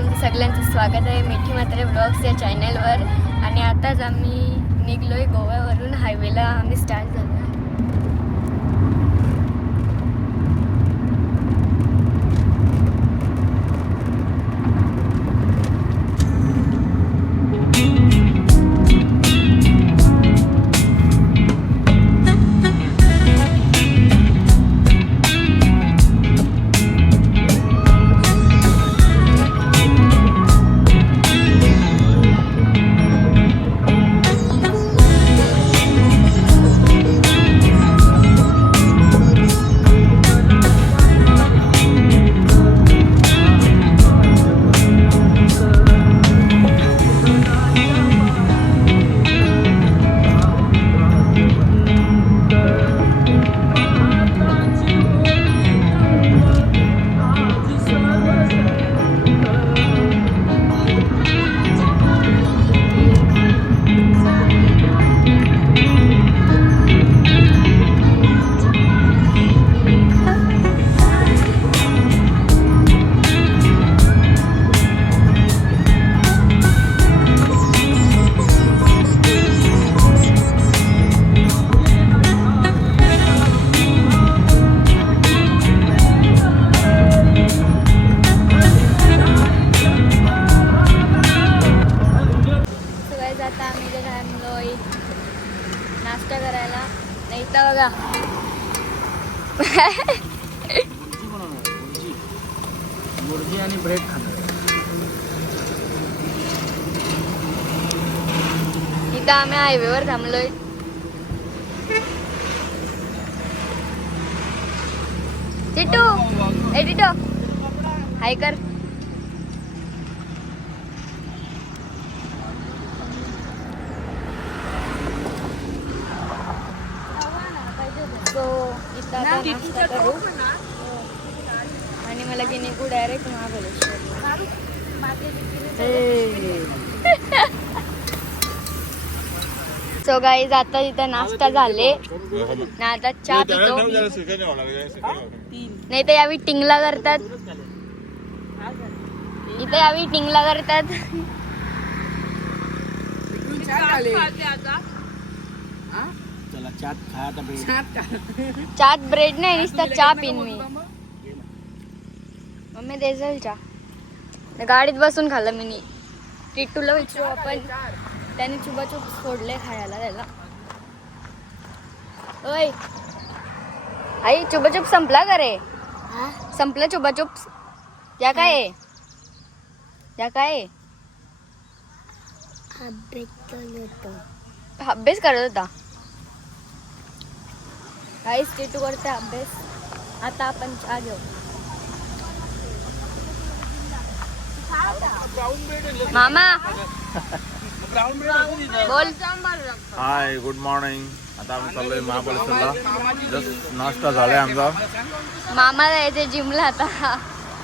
तुमचं सगळ्यांचं स्वागत आहे मिठी म्हातारे ब्लॉग्स या चॅनलवर. आणि आताच आम्ही निघलोय गोव्यावरून. हायवेला आम्ही स्टार्ट झालो. नाश्ता करायला नाही तर बघा मुर्गी आणि ब्रेड खाणार. इथं आम्ही हायवेवर थांबलोय. टिटू ए टिटू हाय कर. सो इथं आता नाश्ता करू आणि मला की निघू डायरेक्ट महाबळेश्वर. सो गाईज आता इथं नाश्ता झाले ना, आता चहा पितो. नाही तर यावी टिंगला करतात, इथं यावी टिंगला करतात. चाट ब्रेड नाही नुसता चहा पिन मी. मम्मी देसाल चहा. गाडीत बसून खाल्लं मी. टिटूला विचारू आपण, त्याने चुबाचूप सोडले खायला त्याला. ओय आई चुबाचूप संपला का रे? संपला चुबाचूप? या काय आहे? या काय आहे? अभ्यास करत होता. काहीच टिटू करते अभ्यास. आता आपण चहा घेऊ. मामा बोल. Hi good morning. आता आम्ही चाललोय महाबळेश्वरला. जस्ट नाश्ता झालाय आमचा. मामा जायचे जिमला आता.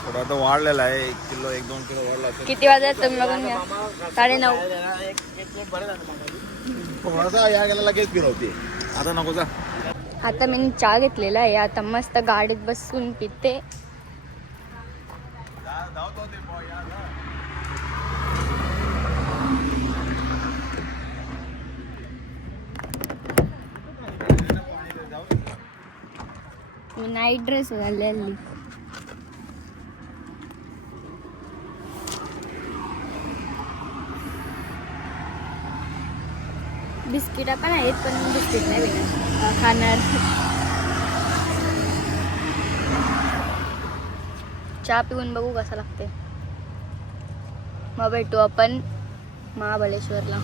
थोडा आता वाढलेला आहे. 1 किलो 1-2 किलो वाढला. किती वाजता तुम्ही बघून घ्या. 9:30. थोडासा या गेला लगेच फिरवते. आता नको जा. आता मी चहा घेतलेला आहे. आता मस्त गाडीत बसून पिते. मी नाईट ड्रेस घाललेली. बिस्किटा पण आहेत पण बिस्किट नाही भेटणार खाणार. चहा पिऊन बघू कसा लागते. मग भेटू आपण महाबळेश्वरला.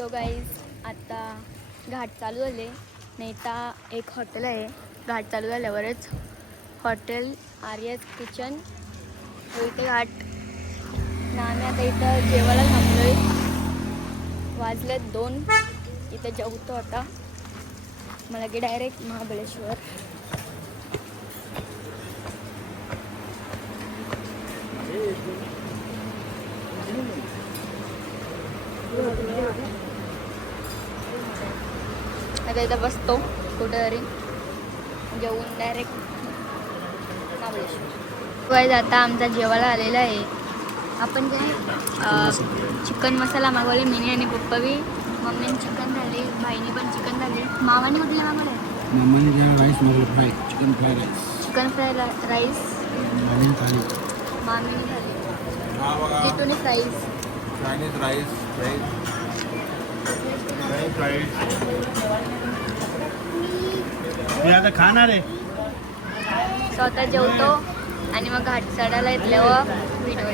सो गाईज आता घाट चालू झाले. नाही तर एक हॉटेल आहे, घाट चालू झाल्यावरच हॉटेल आर्यस किचन इथे घाट ना. आम्ही आता इथं जेवायला थांबलोय. वाजलेत 2. इथं जेवतो आता. मला की डायरेक्ट महाबळेश्वर. आता इथं बसतो कुठेतरी, जेवून डायरेक्ट महाबळेश्वर. आता आमचा जेवायला आलेला आहे. आपण काय चिकन मसाला मागवले मिनी आणि पप्पा बी. मम्मीने चिकन झाले, भाईने पण चिकन झाले. मामाने कुठले मागवले? मामाने राईस मागवलं, fry chicken fry rice. Chicken fry rice मामीने थाली. मामीने झाले. तिथूनच राईस, चायनीज राईस, मी आता खाणार आहे. स्वतः जेवतो आणि मग घाट चढायला येतल्यावर व्हिडिओ.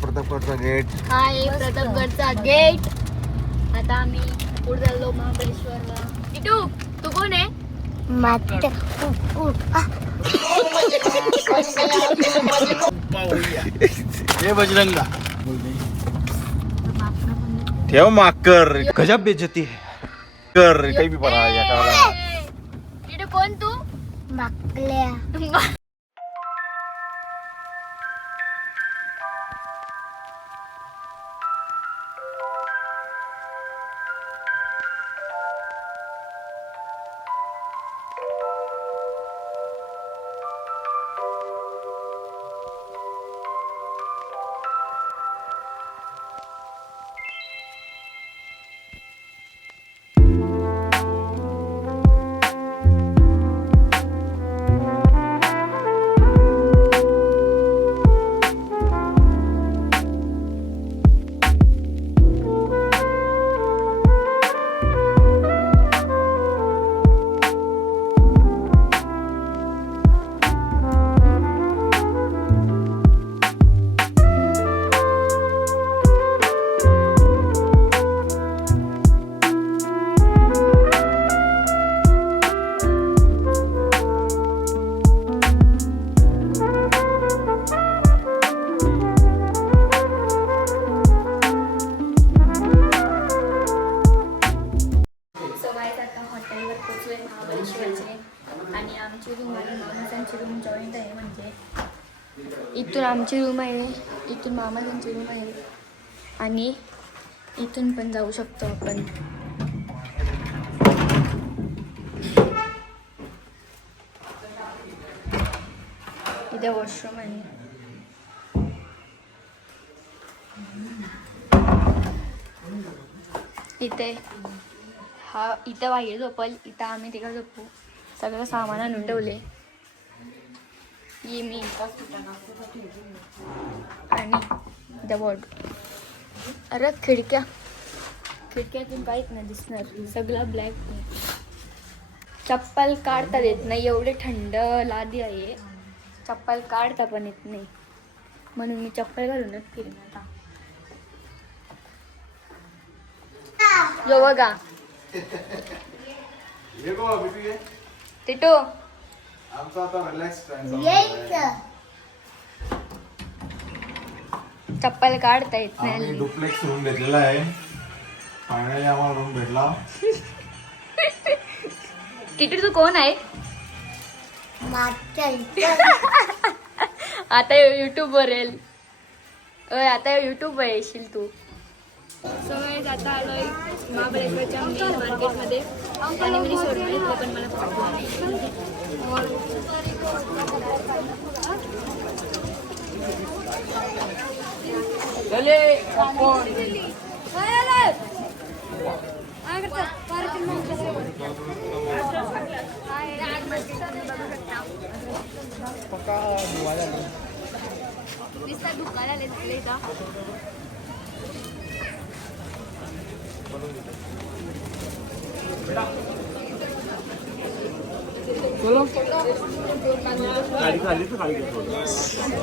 प्रतापगडचा गेट. हा आहे प्रतापगडचा गेट. आता आम्ही पुढे चाललो महाबळेश्वरला. टिटू तू कोण आहे? हे बजरंगा ठेव माकर गजब बेइज्जती है. कर काही बी बरा या करायला. टिटू कोण तू? माकल्या. आणि आमची रूम आणि मामाजांची रूम जॉईंट आहे. म्हणजे इथून आमची रूम आहे, इथून मामाजांची रूम आहे आणि इथून पण जाऊ शकतो आपण. इथे वॉशरूम आहे. इथे इथं बाहेर झोपल, इथं आम्ही तिकडे झोपू. सगळं सामान आणून ठेवले. ये मी आणि द वॉर्ड. अरे खिडक्यातून काहीच नाही दिसणार, सगळं ब्लॅक. चप्पल काढता येत नाही, एवढे थंड लादी आहे. चप्पल काढता पण येत नाही, म्हणून मी चप्पल घालूनच फिरेन आता. यो बघा टिटू, आमचा आता रिलॅक्स चप्पल काढता येत आम्ही नाही. डुप्लेक्स रूम घेतलेला आहे. फायनली आम्हाला रूम भेटला. टिटू तू कोण आहे? आता युट्यूब वर येईल. आता युट्यूब वर येशील तू. सवय आता आलोय महाबळेश्वरच्या मेन मार्केटमध्ये आणि मी शोरूम इथलं पण मला पकडलं दुकान आले का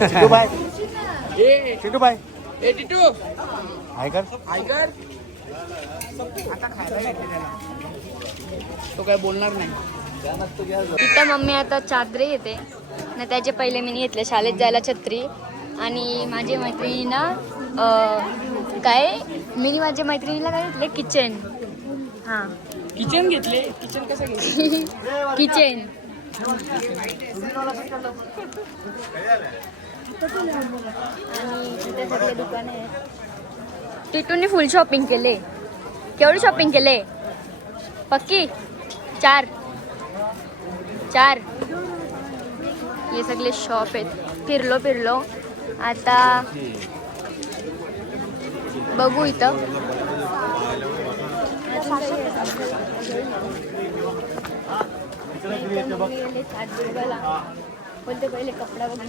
चिटू बाय चिटू बाय हाय कर तो काय बोलणार नाही. इथं मम्मी आता चादरे येते ना त्याचे पहिले मी घेतले शाळेत जायला छत्री आणि माझी मैत्रिणीना काय मी माझ्या मैत्रिणीला काय घेतले किचन हां किचन घेतले. किचन कसं घेतले? किचन आणि तिथे सगळे दुकान आहेत. टिटूने फुल शॉपिंग केले. केवढी शॉपिंग केले पक्की 4 हे सगळे शॉप आहेत. फिरलो आता बघू इथं बोलते पहिले कपडा बघून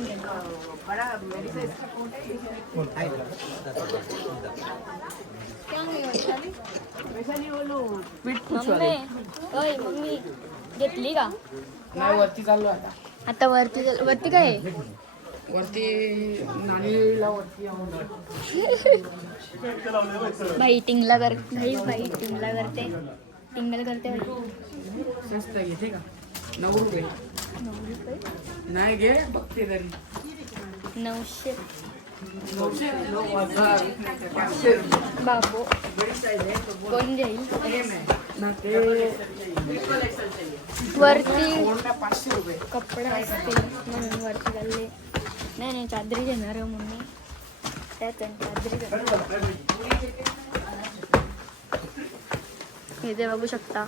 मम्मी घेतली का नाही वरती चाललो आता. आता वरती काय आहे? वरती नाणीला वरती भाई टिंगला करते टिंगल करते स्वस्त घेते का 9 रुपये नाही घे बघते तरी 900 900 500 बाबू कोण घेईल वरती 500 रुपये कपडा असते म्हणून वरती चालले. नाही चादरी घेणार आहे मम्मी त्याच चादरी इथे बघू शकता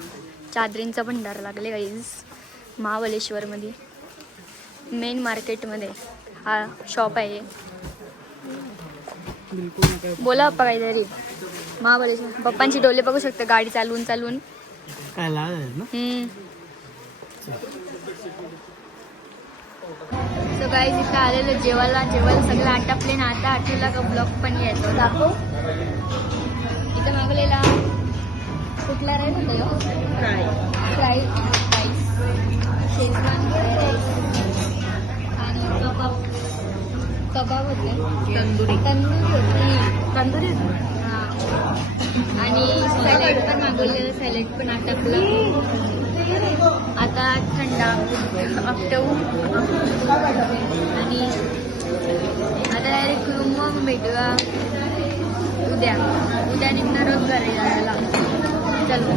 चादरींचा भंडार लागले गाईज महाबळेश्वरमध्ये मेन मार्केटमध्ये हा शॉप आहे. बोला पप्पा काहीतरी महाबळेश्वर पप्पांची डोले बघू शकता गाडी चालवून काय लाल ना सो गाईज इथं आलेलं जेवायला सगळं आटापले ना. आता आठवला का ब्लॉग पण यायचं दाखव. इथं मागवलेला कुठला राईस होता फ्राईड राईस शेजवान राईस आणि कबाब होते तंदुरी हां आणि सॅलेड पण मागवलेलं. सॅलेड पण आटापलं. आता थंडा आपटवू आणि आता डायरेक्ट रूम मग भेटूया उद्या निघणारच घरी जायला. चलो